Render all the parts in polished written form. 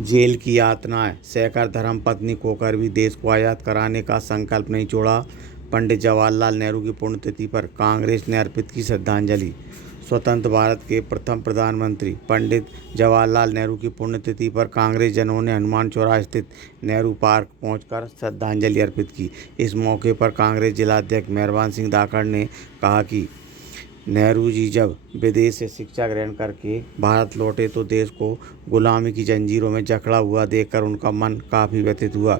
Jail की यातनाएं सहकर धर्मपत्नी खोकर भी देश को आज़ाद कराने का संकल्प नहीं छोड़ा। पंडित जवाहरलाल नेहरू की पुण्यतिथि पर कांग्रेस ने अर्पित की श्रद्धांजलि। स्वतंत्र भारत के प्रथम प्रधानमंत्री पंडित जवाहरलाल नेहरू की पुण्यतिथि पर कांग्रेस जनों ने हनुमान चौराहा स्थित नेहरू पार्क पहुंचकर श्रद्धांजलि अर्पित की। इस मौके पर कांग्रेस जिलाध्यक्ष मेहरबान सिंह धाकड़ ने कहा कि नेहरू जी जब विदेश से शिक्षा ग्रहण करके भारत लौटे तो देश को गुलामी की जंजीरों में जकड़ा हुआ देखकर उनका मन काफ़ी व्यथित हुआ।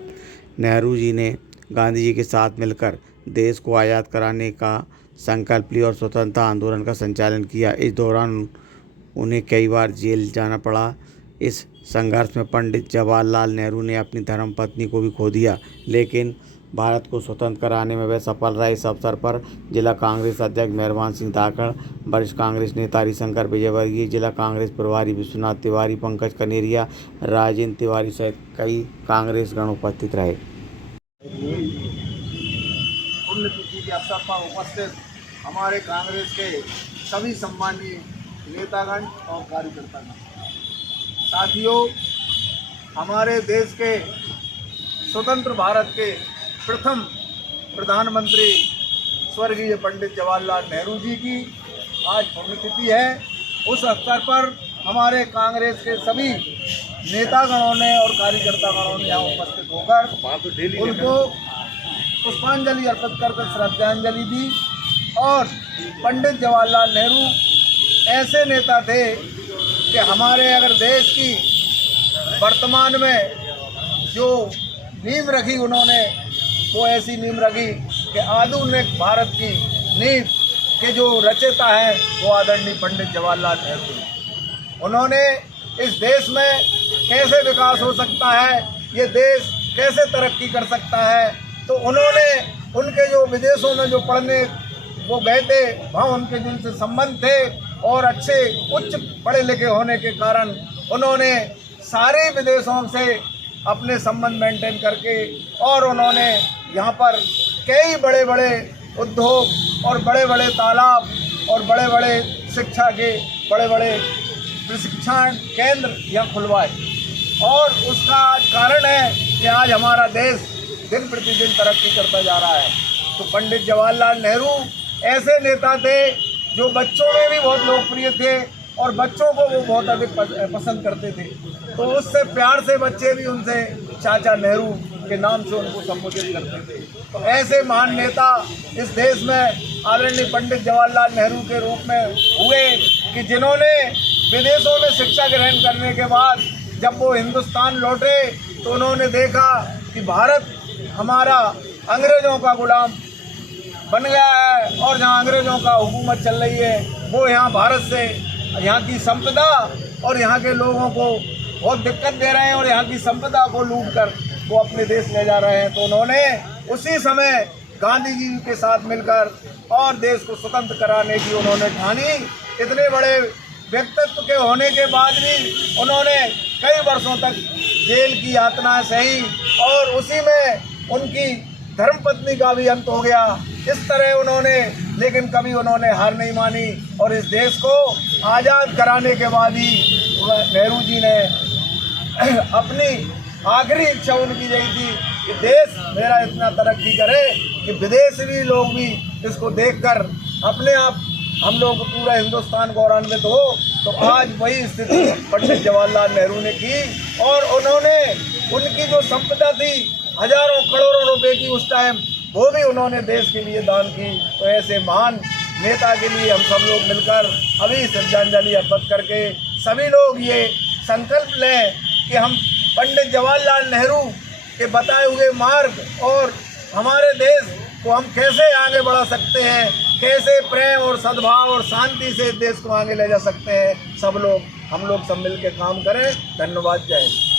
नेहरू जी ने गांधी जी के साथ मिलकर देश को आज़ाद कराने का संकल्प लिया और स्वतंत्रता आंदोलन का संचालन किया। इस दौरान उन्हें कई बार जेल जाना पड़ा। इस संघर्ष में पंडित जवाहरलाल नेहरू ने अपनी धर्मपत्नी को भी खो दिया, लेकिन भारत को स्वतंत्र कराने में वे सफल रहे। इस अवसर पर जिला कांग्रेस अध्यक्ष मेहरबान सिंह धाकड़, वरिष्ठ कांग्रेस नेता हरिशंकर विजयवर्गीय, जिला कांग्रेस प्रभारी विश्वनाथ तिवारी, पंकज कनेरिया, राजेंद्र तिवारी सहित कई कांग्रेसगण उपस्थित रहे। पुण्यतिथि के अवसर पर उपस्थित हमारे कांग्रेस के सभी सम्मानीय नेतागण और कार्यकर्तागण, साथियों, हमारे देश के स्वतंत्र भारत के प्रथम प्रधानमंत्री स्वर्गीय पंडित जवाहरलाल नेहरू जी की आज पुण्यतिथि है। उस अवसर पर हमारे कांग्रेस के सभी नेतागणों ने और कार्यकर्तागणों ने यहाँ उपस्थित होकर उनको पुष्पांजलि अर्पित कर श्रद्धांजलि दी। और पंडित जवाहरलाल नेहरू ऐसे नेता थे कि हमारे अगर देश की वर्तमान में जो नींव रखी उन्होंने, वो ऐसी नींव रखी कि आधुनिक भारत की नींव के जो रचयिता हैं वो आदरणीय पंडित जवाहरलाल नेहरू। उन्होंने इस देश में कैसे विकास हो सकता है, ये देश कैसे तरक्की कर सकता है, तो उन्होंने उनके जो विदेशों में जो पढ़ने वो गए थे, वहाँ उनके जिनसे संबंध थे और अच्छे उच्च पढ़े लिखे होने के कारण उन्होंने सारे विदेशों से अपने संबंध मेंटेन करके और उन्होंने यहाँ पर कई बड़े बड़े उद्योग और बड़े बड़े तालाब और बड़े बड़े शिक्षा के बड़े बड़े प्रशिक्षण केंद्र यहाँ खुलवाए। और उसका कारण है कि आज हमारा देश दिन प्रतिदिन तरक्की करता जा रहा है। तो पंडित जवाहरलाल नेहरू ऐसे नेता थे जो बच्चों में भी बहुत लोकप्रिय थे और बच्चों को वो बहुत अधिक पसंद करते थे। तो उससे प्यार से बच्चे भी उनसे चाचा नेहरू के नाम से उनको संबोधित करते थे। तो ऐसे महान नेता इस देश में आदरणीय पंडित जवाहरलाल नेहरू के रूप में हुए कि जिन्होंने विदेशों में शिक्षा ग्रहण करने के बाद जब वो हिंदुस्तान लौटे तो उन्होंने देखा कि भारत हमारा अंग्रेज़ों का गुलाम बन गया है और जहाँ अंग्रेज़ों का हुकूमत चल रही है वो यहाँ भारत से यहाँ की संपदा और यहाँ के लोगों को बहुत दिक्कत दे रहे हैं और यहाँ की संपदा को लूट कर वो अपने देश ले जा रहे हैं। तो उन्होंने उसी समय गांधी जी के साथ मिलकर और देश को स्वतंत्र कराने की उन्होंने ठानी। इतने बड़े व्यक्तित्व के होने के बाद भी उन्होंने कई वर्षों तक जेल की यातनाएं सही और उसी में उनकी धर्मपत्नी का भी अंत हो गया। इस तरह उन्होंने, लेकिन कभी उन्होंने हार नहीं मानी और इस देश को आज़ाद कराने के बाद ही नेहरू जी ने अपनी आखिरी इच्छा उनकी यही थी कि देश मेरा इतना तरक्की करे कि विदेशी लोग भी इसको देखकर अपने आप हम लोग पूरा हिंदुस्तान गौरवान्वित हो। तो आज वही स्थिति पंडित जवाहरलाल नेहरू ने की और उन्होंने उनकी जो संपदा थी हजारों करोड़ों रुपए की उस टाइम, वो भी उन्होंने देश के लिए दान की। तो ऐसे महान नेता के लिए हम सब लोग मिलकर अभी श्रद्धांजलि अर्पित करके सभी लोग ये संकल्प लें कि हम पंडित जवाहरलाल नेहरू के बताए हुए मार्ग और हमारे देश को हम कैसे आगे बढ़ा सकते हैं, कैसे प्रेम और सद्भाव और शांति से देश को आगे ले जा सकते हैं। हम लोग सब मिल के काम करें। धन्यवाद। जय हिंद।